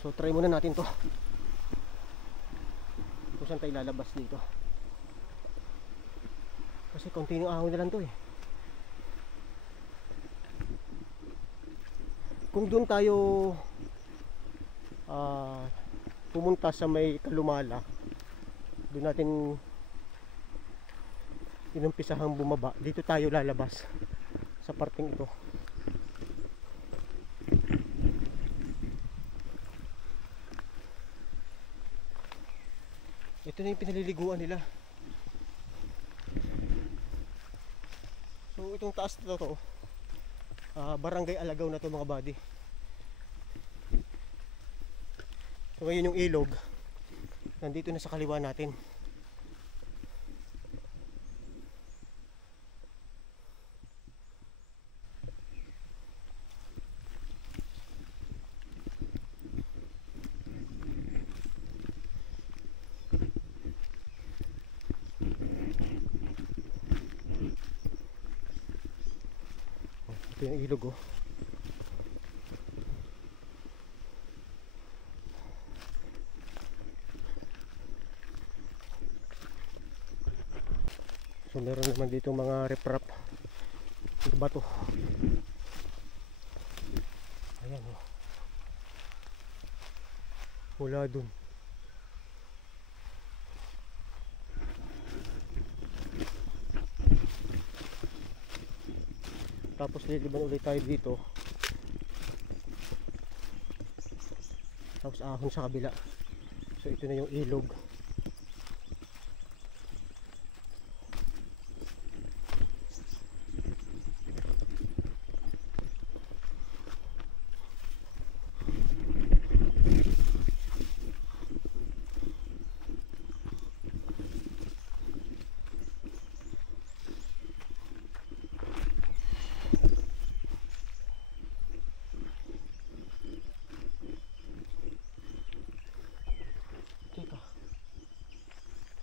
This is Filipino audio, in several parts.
So try muna natin to kung saan tayo lalabas dito, kasi konting ahon na lang to eh. Kung doon tayo pumunta sa may Kalumala, doon natin inumpisahang bumaba, dito tayo lalabas sa parting ito. Ito na yung pinaliliguan nila. So itong taas na to, Barangay Alagaw na to mga buddy. So ngayon yung ilog nandito na sa kaliwa natin. Ito yung ilog oh. So meron naman dito mga riprap ng bato. Ayan oh. Mula dun. Tapos liliban ulit tayo dito. Tapos ahon sa kabila. So ito na yung ilog.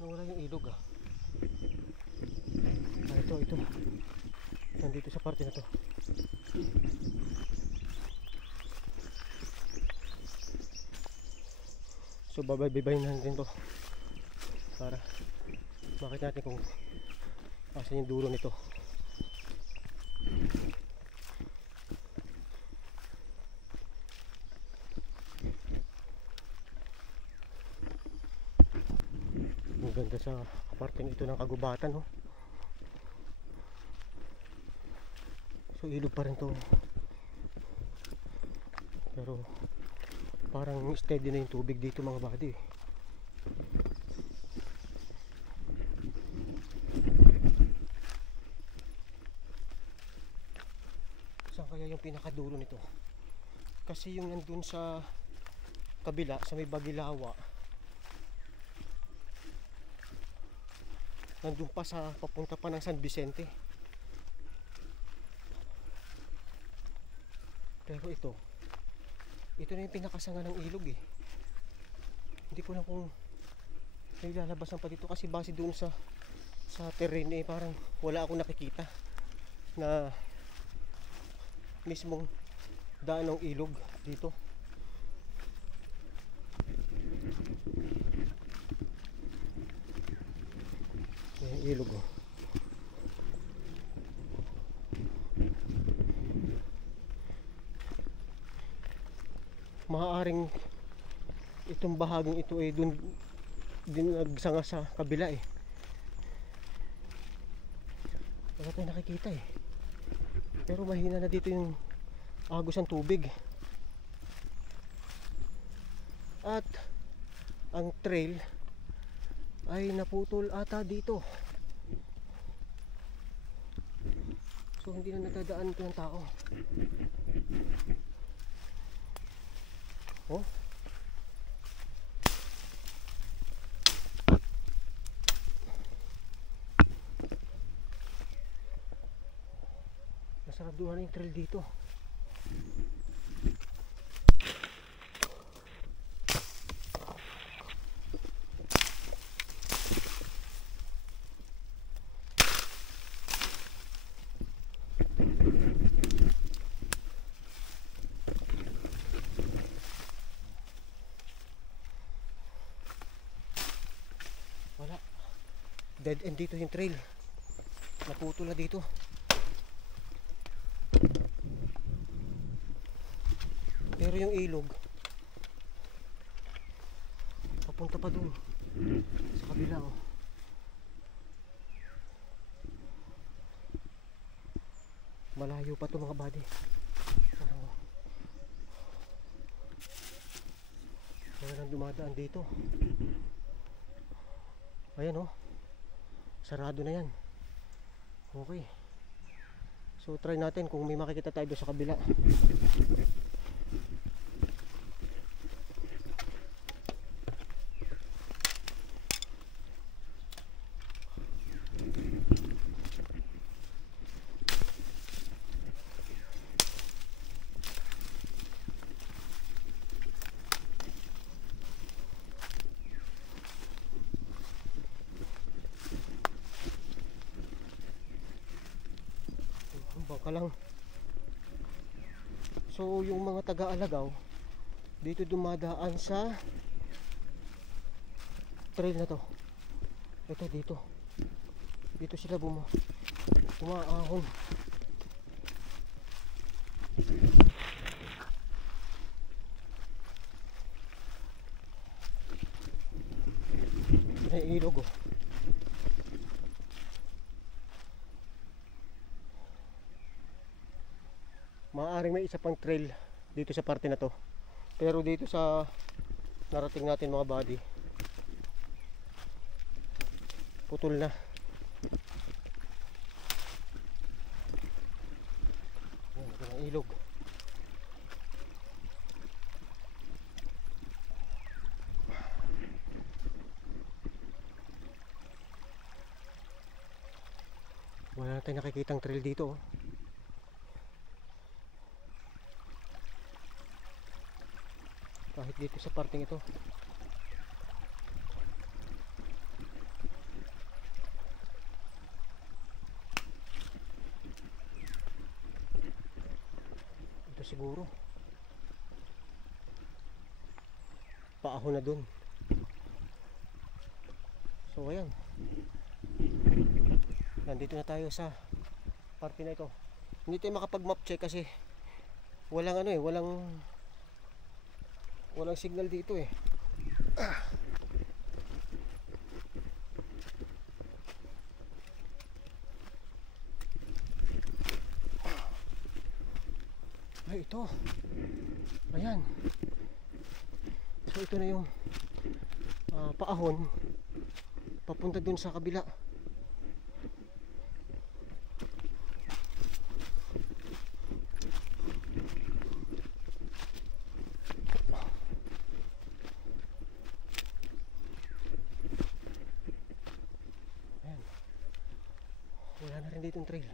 Nawala yung ilog ah. Ito. Nandito sa parte na to. So babay-babayin natin to para makita natin kung asan yung dulo nito. Ganda sa parteng ito ng kagubatan no? So ilog pa rin to, pero parang steady na yung tubig dito mga buddy. Saan kaya yung pinakadulo nito? Kasi yung nandun sa kabila sa may Bagilawa, nandun pa sa papunta pa ng San Vicente. Pero ito na yung pinakasanga ng ilog eh. Hindi ko lang kung may lalabasan pa dito, kasi base doon sa terrain eh parang wala akong nakikita na mismong daan ng ilog dito. Ilog oh. Maaaring itong bahaging ito ay dun din nagsanga sa kabila eh. Wala tayong nakikita eh. Pero mahina na dito yung agos ng tubig. At ang trail ay naputol ata dito. So hindi na nadadaan ito ng tao. Oh. Masarap duhan yung trail dito. dead end dito yung trail. Naputol na dito. Pero yung ilog papunta pa dun sa kabila, oh. Malayo pa to mga buddy. Wala nang dumadaan dito. Ayan, oh. Sarado na yan. Okay. So try natin kung may makikita tayo doon sa kabila. Baka lang. So yung mga taga-Alagaw dito dumadaan sa trail na to. Ito dito. Dito sila umaahon. May ilog, oh. Maaaring may isa pang trail dito sa parte na to. Pero dito sa narating natin mga buddy, putol na. Ayan, ito ang ilog. Wala na tayong nakikitang trail dito, oh. Kahit dito sa parting ito. Ito siguro paahon na dun. So ayan, nandito na tayo sa parte na ito. Hindi tayo makapag map check kasi walang walang signal dito, eh. Ay, ito. Ayan. So ito na yung paahon papunta dun sa kabila. Wala na rin ditong trail.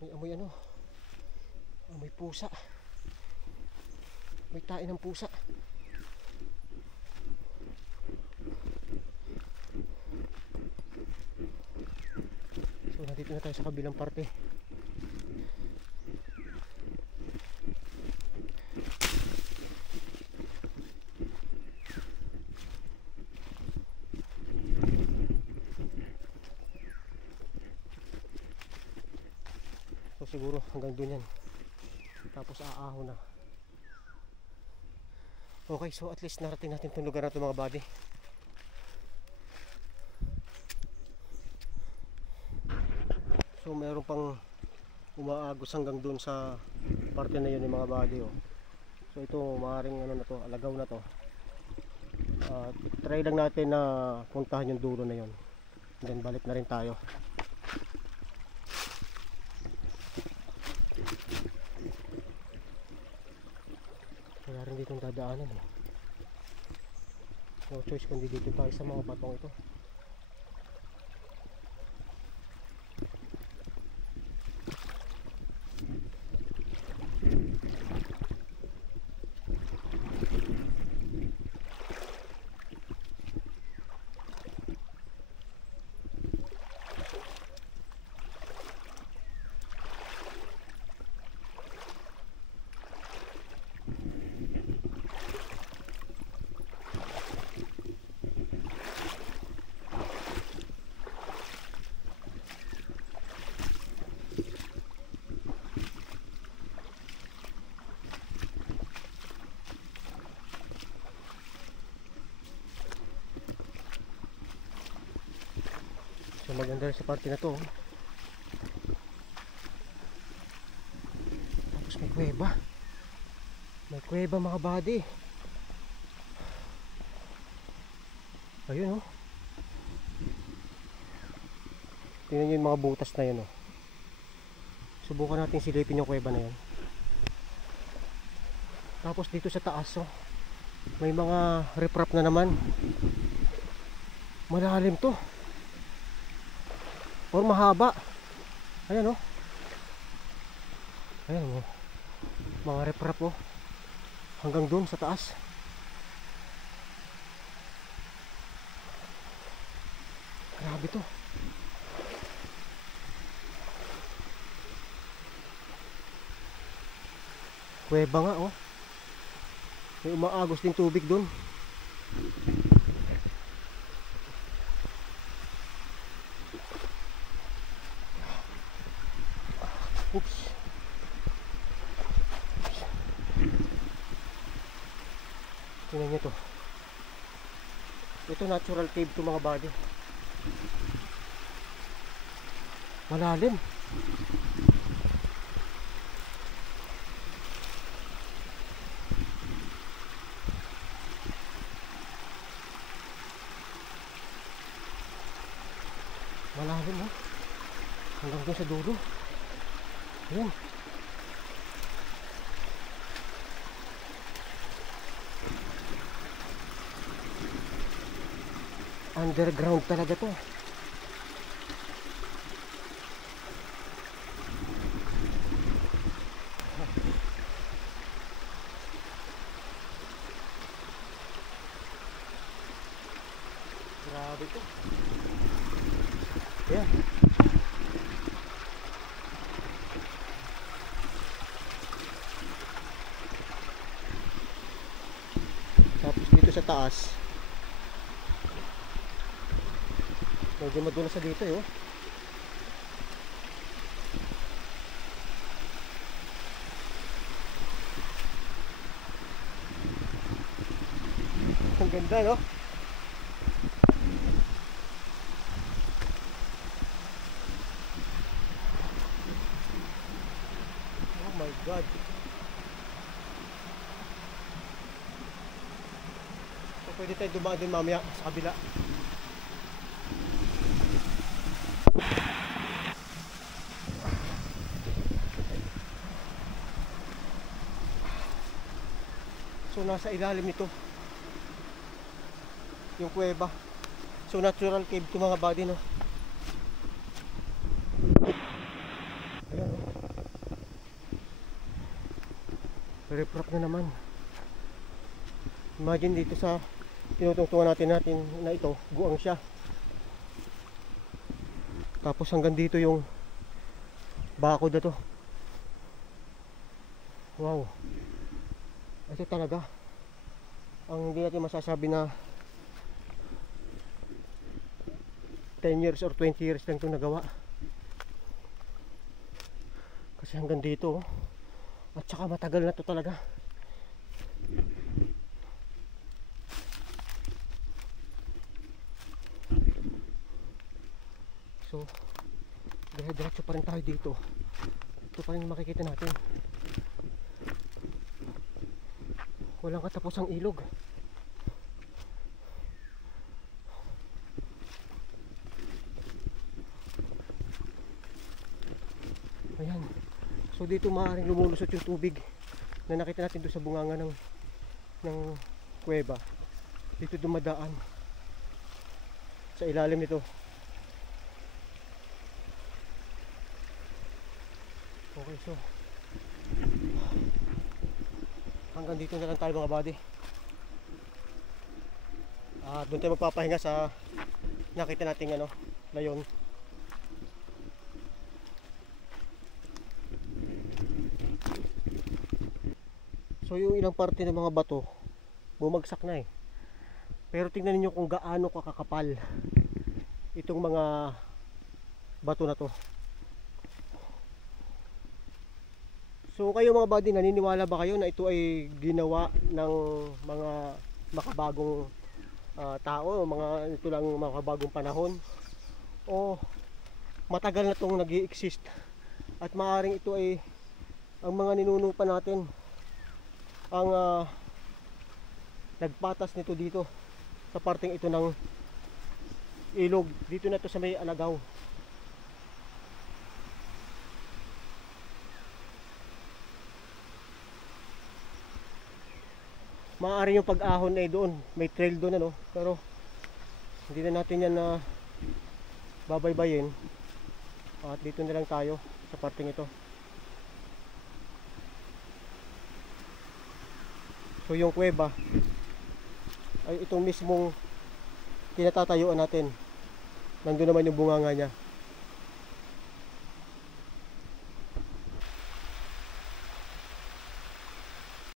May amoy amoy pusa. May tae ng pusa. So nandito na tayo sa kabilang parte. So siguro hanggang dun yan. Tapos aahon na. Okay, so at least narating natin itong lugar na ito mga buddy. So meron pang umaagos hanggang dun sa parte na yun ng mga buddy, oh. So ito maaaring na to, Alagaw na to. Try lang natin na puntahan yung dulo na yun. And then balik na rin tayo. Wala rin ditong dadaanan, eh. No choice kundi dito tayo sa mga batong ito. maganda rin sa parte na to. Tapos may kuweba. May kuweba mga buddy. Ayun oh. Tingnan nyo yung mga butas na yun oh. Subukan natin silipin yung kuweba na yun. Tapos dito sa taas oh, may mga riprap na naman. Malalim to. Or mahaba. Ayan oh. Ayan oh. Mga riprap oh. Hanggang dun sa taas. Grabe to. Kuweba nga oh. May umaagos din tubig dun. Oops. Tingnan nyo to. Ito natural cave to mga buddy. Malalim. Malalim oh. Hanggang doon sa dulo. Ayan. Underground talaga to. Grabe to. Ayan. Tapos dito sa taas medyo madulas sa dito eh oh. Ang ganda no? Oh my God. So pwede tayo dumaan din mamaya sa kabila. So nasa ilalim nito yung kuweba. So natural cave to mga buddy no. Ayan oh. Riprap na naman. Imagine dito sa tinutungtungan natin na ito, guang siya. Tapos hanggang dito yung bakod na to. Wow. Ito talaga ang hindi natin masasabi na 10 years or 20 years lang itong nagawa. Kasi hanggang dito at saka matagal na to talaga. So dire-diretso pa rin tayo dito. Ito pa rin makikita natin. Walang katapusang ilog. Ayan. So dito maaaring lumulusot yung tubig na nakita natin doon sa bunganga ng kuweba. Dito dumadaan sa ilalim nito. Okay, so hanggang dito na lang tayo mga buddy. At doon tayo magpapahinga sa nakita nating layon. So yung ilang parte ng mga bato bumagsak na eh. Pero tingnan niyo kung gaano kakakapal itong mga bato na to. So kayo mga buddy, naniniwala ba kayo na ito ay ginawa ng mga makabagong tao, mga ito lang makabagong panahon, o matagal na itong nag-i-exist at maaaring ito ay ang mga ninuno pa natin ang nagpatas nito dito sa parteng ito ng ilog. Dito na to sa may Alagaw. Maaari yung pag-ahon ay doon, may trail doon ano, pero hindi na natin yan na babaybayin. At dito na lang tayo sa parteng ito. So yung kuweba ay itong mismong tinatatayuan natin. Nandun naman yung bunganga niya.